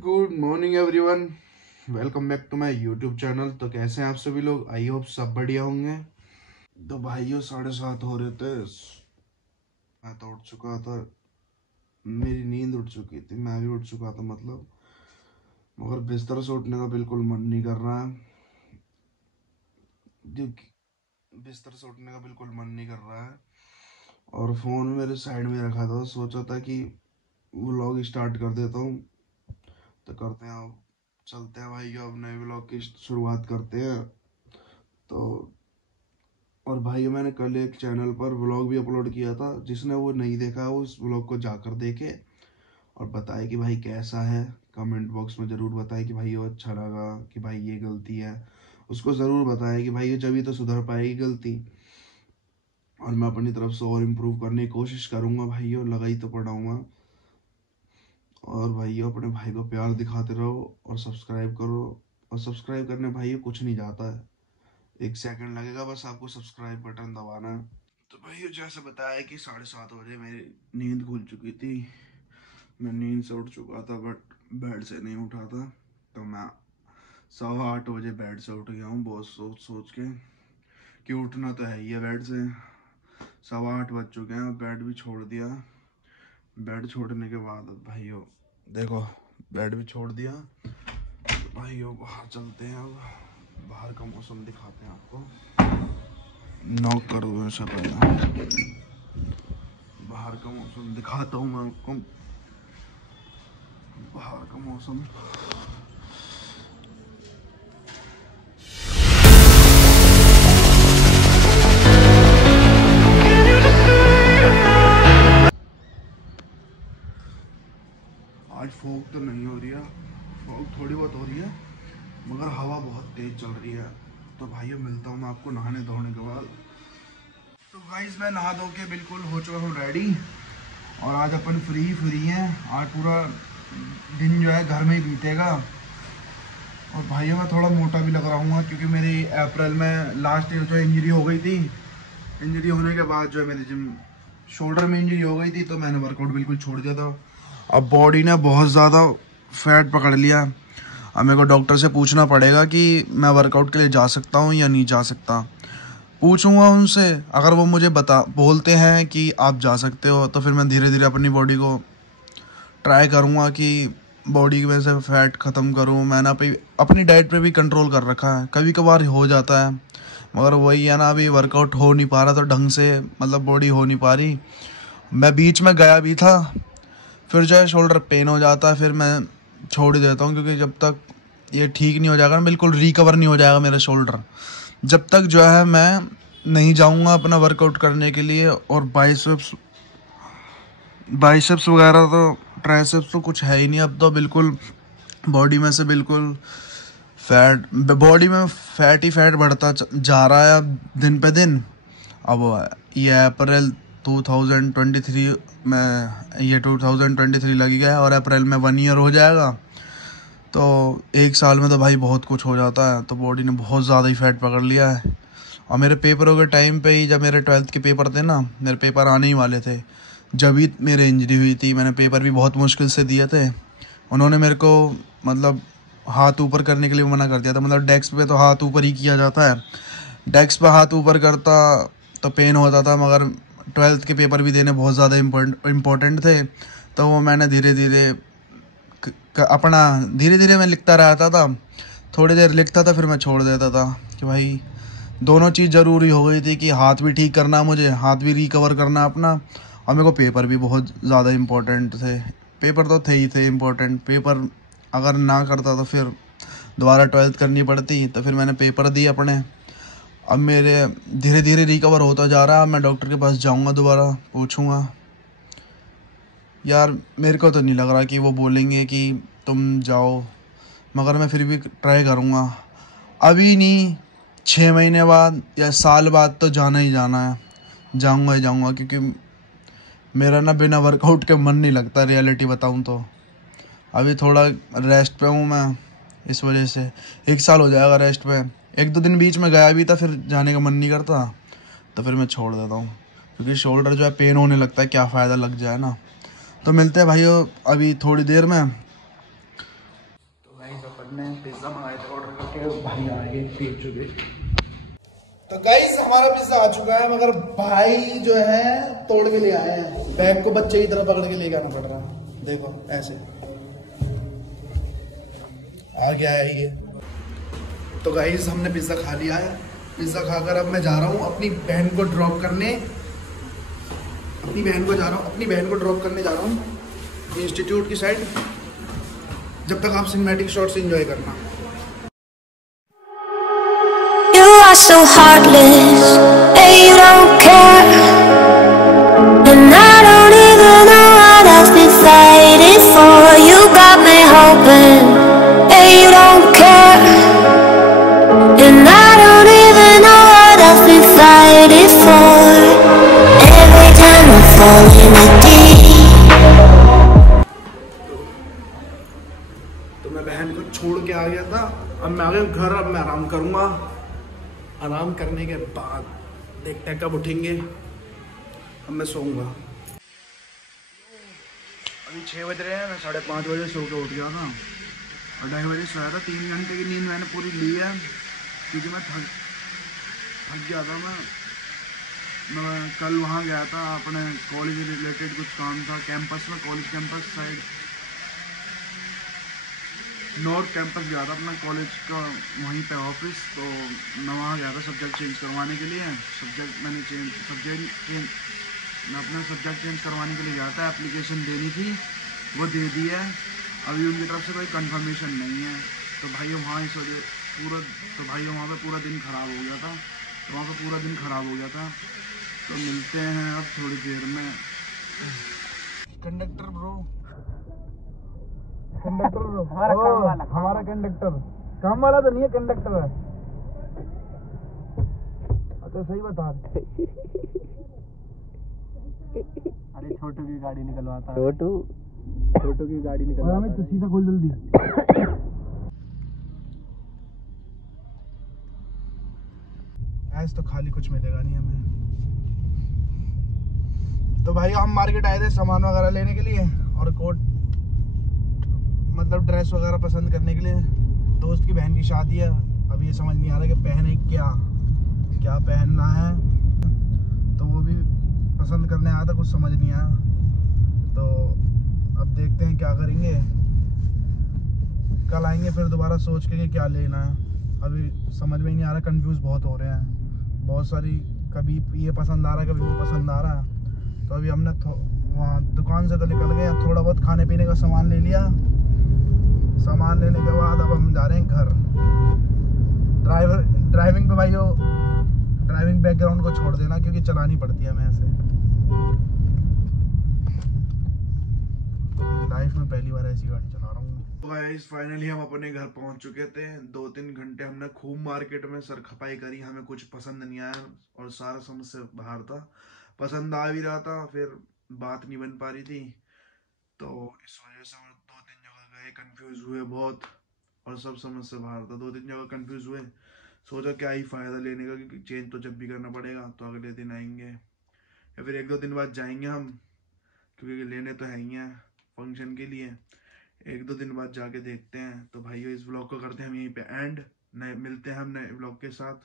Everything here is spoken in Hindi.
Good morning everyone, welcome back to my YouTube channel. तो कैसे हैं आप सभी लोग? आई होप सब बढ़िया होंगे। तो भाइयों 7:30 हो रहे थे, मैं तो उठ चुका था। मेरी नींद उठ चुकी थी, मैं भी उठ चुका था मतलब, मगर बिस्तर से उठने का बिल्कुल मन नहीं कर रहा है। क्योंकि बिस्तर से उठने का बिल्कुल मन नहीं कर रहा है और फ़ोन मेरे साइड में रखा था। सोचा था कि व्लॉग स्टार्ट कर देता हूँ। तो करते हैं, अब चलते हैं भाई, अब नए व्लॉग की शुरुआत करते हैं। तो और भाई मैंने कल एक चैनल पर व्लॉग भी अपलोड किया था, जिसने वो नहीं देखा वो उस व्लॉग को जाकर देखे और बताए कि भाई कैसा है। कमेंट बॉक्स में ज़रूर बताए कि भाई वो अच्छा लगा, कि भाई ये गलती है, उसको ज़रूर बताए कि भाई ये जब ही तो सुधर पाएगी गलती। और मैं अपनी तरफ से और इम्प्रूव करने की कोशिश करूँगा भाइयों, लगा ही तो पढ़ाऊँगा। और भाइयों अपने भाई को प्यार दिखाते रहो और सब्सक्राइब करो। और सब्सक्राइब करने भाइयों कुछ नहीं जाता है, 1 सेकंड लगेगा, बस आपको सब्सक्राइब बटन दबाना है। तो भाई जैसे बताया कि 7:30 बजे मेरी नींद खुल चुकी थी। मैं नींद से उठ चुका था बट बेड से नहीं उठा था। तो मैं 8:15 बजे बेड से उठ गया हूँ, बहुत सोच सोच के कि उठना तो है ही है बेड से। 8:15 बज चुके हैं, बेड भी छोड़ दिया। बेड छोड़ने के बाद भाइयों देखो, बेड भी छोड़ दिया। तो भाइयों बाहर चलते हैं, अब बाहर का मौसम दिखाते हैं आपको। नॉक कर दो ऐसा पहले, बाहर का मौसम दिखाता हूँ मैं आपको। बाहर का मौसम आज फॉग तो नहीं हो रही है, फॉग थोड़ी बहुत हो रही है मगर हवा बहुत तेज चल रही है। तो भाइयों मिलता हूँ मैं आपको नहाने धोने के बाद। तो गाइस मैं नहा धो के बिल्कुल हो चुका हूँ रेडी और आज अपन फ्री हैं। आज पूरा दिन जो है घर में ही बीतेगा। और भाइयों मैं थोड़ा मोटा भी लग रहा हूँ क्योंकि मेरी अप्रैल में लास्ट ईयर जो इंजरी हो गई थी। इंजरी होने के बाद जो है मेरी जिम शोल्डर में इंजरी हो गई थी, तो मैंने वर्कआउट बिल्कुल छोड़ दिया था। अब बॉडी ने बहुत ज़्यादा फैट पकड़ लिया। अब मेरे को डॉक्टर से पूछना पड़ेगा कि मैं वर्कआउट के लिए जा सकता हूँ या नहीं जा सकता। पूछूंगा उनसे, अगर वो मुझे बोलते हैं कि आप जा सकते हो, तो फिर मैं धीरे धीरे अपनी बॉडी को ट्राई करूँगा कि बॉडी में से फैट ख़त्म करूँ। मैंने अपनी डाइट पे भी कंट्रोल कर रखा है, कभी कभार हो जाता है मगर वही है ना, अभी वर्कआउट हो नहीं पा रहा तो ढंग से, मतलब बॉडी हो नहीं पा रही। मैं बीच में गया भी था, फिर जो है शोल्डर पेन हो जाता है, फिर मैं छोड़ ही देता हूँ। क्योंकि जब तक ये ठीक नहीं हो जाएगा ना, बिल्कुल रिकवर नहीं हो जाएगा मेरा शोल्डर, जब तक जो है मैं नहीं जाऊँगा अपना वर्कआउट करने के लिए। और बाइसेप्स वगैरह तो, ट्राइसेप्स तो कुछ है ही नहीं अब तो। बिल्कुल बॉडी में से बिल्कुल बॉडी में फैट ही फैट बढ़ता जा रहा है अब दिन पे दिन। अब ये अप्रैल 2023 में, ये 2023 लगी गया है और अप्रैल में 1 ईयर हो जाएगा। तो 1 साल में तो भाई बहुत कुछ हो जाता है। तो बॉडी ने बहुत ज़्यादा ही फैट पकड़ लिया है। और मेरे पेपरों के टाइम पे ही, जब मेरे 12th के पेपर थे ना, मेरे पेपर आने ही वाले थे, जब ही मेरे इंजरी हुई थी। मैंने पेपर भी बहुत मुश्किल से दिए थे। उन्होंने मेरे को मतलब हाथ ऊपर करने के लिए मना कर दिया था। मतलब डेस्क पे तो हाथ ऊपर ही किया जाता है, डेस्क पे हाथ ऊपर करता तो पेन होता था, मगर 12th के पेपर भी देने बहुत ज़्यादा इम्पोर्टेंट थे। तो वो मैंने धीरे धीरे मैं लिखता रहता था, थोड़ी देर लिखता था फिर मैं छोड़ देता था। कि भाई दोनों चीज़ ज़रूरी हो गई थी, कि हाथ भी ठीक करना, मुझे हाथ भी रिकवर करना अपना, और मेरे को पेपर भी बहुत ज़्यादा इम्पोर्टेंट थे। पेपर तो थे ही थे इम्पोर्टेंट, पेपर अगर ना करता तो फिर दोबारा 12th करनी पड़ती। तो फिर मैंने पेपर दिए अपने। अब मेरे धीरे धीरे रिकवर होता जा रहा है। मैं डॉक्टर के पास जाऊंगा, दोबारा पूछूंगा। यार मेरे को तो नहीं लग रहा कि वो बोलेंगे कि तुम जाओ, मगर मैं फिर भी ट्राई करूंगा। अभी नहीं, 6 महीने बाद या साल बाद तो जाना ही जाना है, जाऊंगा ही जाऊंगा। क्योंकि मेरा ना बिना वर्कआउट के मन नहीं लगता, रियलिटी बताऊं तो। अभी थोड़ा रेस्ट पे हूँ मैं, इस वजह से 1 साल हो जाएगा रेस्ट पे। 1-2 दिन बीच में गया भी था, फिर जाने का मन नहीं करता, तो फिर मैं छोड़ देता हूँ। क्योंकि शोल्डर जो है पेन होने लगता है, क्या फ़ायदा लग जाए ना। तो मिलते हैं भाइयों अभी थोड़ी देर में। हमने पिज़्ज़ा मंगाए थे ऑर्डर करके, भाई आए पीट चुके। तो गाइस हमारा पिज़्ज़ा आ चुका है, मगर भाई जो है तोड़ के ले आए हैं। बैग को बच्चे की तरह पकड़ के लेके आना पड़ रहा है, देखो ऐसे आ गया है ये। तो गाइस हमने पिज़्ज़ा खा लिया है। पिज़्ज़ा खाकर अब मैं जा रहा हूँ अपनी बहन को ड्रॉप करने। अपनी बहन को ड्रॉप करने जा रहा हूँ इंस्टीट्यूट की साइड। जब तक आप सिनेमैटिक शॉट्स एंजॉय करना। You are so heartless, and you don't care, and I don't even know what else to fight it for. You got me hoping, and you don't care, and I don't even know what else to fight it for. Every time I fall in the deep. तो मैं बहन को छोड़ के आ गया था, अब मैं आ गया घर। अब मैं आराम करूँगा। आराम करने के बाद देखते हैं कब उठेंगे। अब मैं सोऊंगा। अभी 6 बज रहे हैं, मैं 5:30 बजे सो के उठ गया था और 2:30 बजे सोया था। 3 घंटे की नींद मैंने पूरी ली है, क्योंकि मैं थक गया था। मैं कल वहाँ गया था, अपने कॉलेज रिलेटेड कुछ काम था कैंपस में, college campus side north campus गया था अपना कॉलेज का, वहीं पे ऑफिस। तो मैं वहाँ गया था सब्जेक्ट चेंज करवाने के लिए। मैं अपना सब्जेक्ट चेंज करवाने के लिए गया था। एप्लीकेशन देनी थी, वो दे दी है। अभी उनकी तरफ से कोई कंफर्मेशन नहीं है। तो भाई वहाँ इस वजह वहाँ पे पूरा दिन ख़राब हो गया था। तो मिलते हैं अब थोड़ी देर में। कंडक्टर ब्रो, हमारा कंडक्टर काम वाला तो नहीं है, कंडक्टर है। अच्छा सही बता। अरे छोटू की गाड़ी निकलवाता है। छोटू की गाड़ी निकलवाता है। हमें तो सीधा खोल जल्दी। ऐसे तो खाली कुछ मिलेगा नहीं हमें। तो भाई हम मार्केट आए थे सामान वगैरह लेने के लिए और कोट मतलब ड्रेस वगैरह पसंद करने के लिए। दोस्त की बहन की शादी है, अभी ये समझ नहीं आ रहा कि पहने क्या पहनना है। तो वो भी पसंद करने आया था, कुछ समझ नहीं आया। तो अब देखते हैं क्या करेंगे। कल आएंगे फिर दोबारा सोच के कि क्या लेना है। अभी समझ में ही नहीं आ रहा, कंफ्यूज बहुत हो रहे हैं। बहुत सारी, कभी ये पसंद आ रहा है, कभी वो पसंद आ रहा है। तो अभी हमने वहाँ दुकान से तो निकल गए, थोड़ा बहुत खाने पीने का सामान ले लिया। सामान लेने के बाद अब हम जा रहे हैं घर। ड्राइविंग पे भाई ड्राइविंग बैकग्राउंड को छोड़ देना, क्योंकि चलानी पड़ती है हमें ऐसे। लाइफ में पहली बार ऐसी गाड़ी चला रहा हूँ। गाइस फाइनली हम अपने घर पहुंच चुके थे। 2-3 घंटे हमने खूब मार्केट में सर खपाई करी, हमें कुछ पसंद नहीं आया और सारा समझ से बाहर था। पसंद आ भी रहा था, फिर बात नहीं बन पा रही थी। तो इस वजह से हम 2-3 जगह गए, कंफ्यूज हुए बहुत और सब समझ से बाहर था। 2-3 जगह कंफ्यूज हुए, सोचा क्या ही फ़ायदा लेने का, क्योंकि चेंज तो जब भी करना पड़ेगा। तो अगले दिन आएंगे या फिर 1-2 दिन बाद जाएंगे हम, क्योंकि लेने तो है ही हैं फंक्शन के लिए। 1-2 दिन बाद जाके देखते हैं। तो भाई इस व्लॉग को करते हैं हम यहीं पे एंड। नए मिलते हैं हम नए व्लॉग के साथ।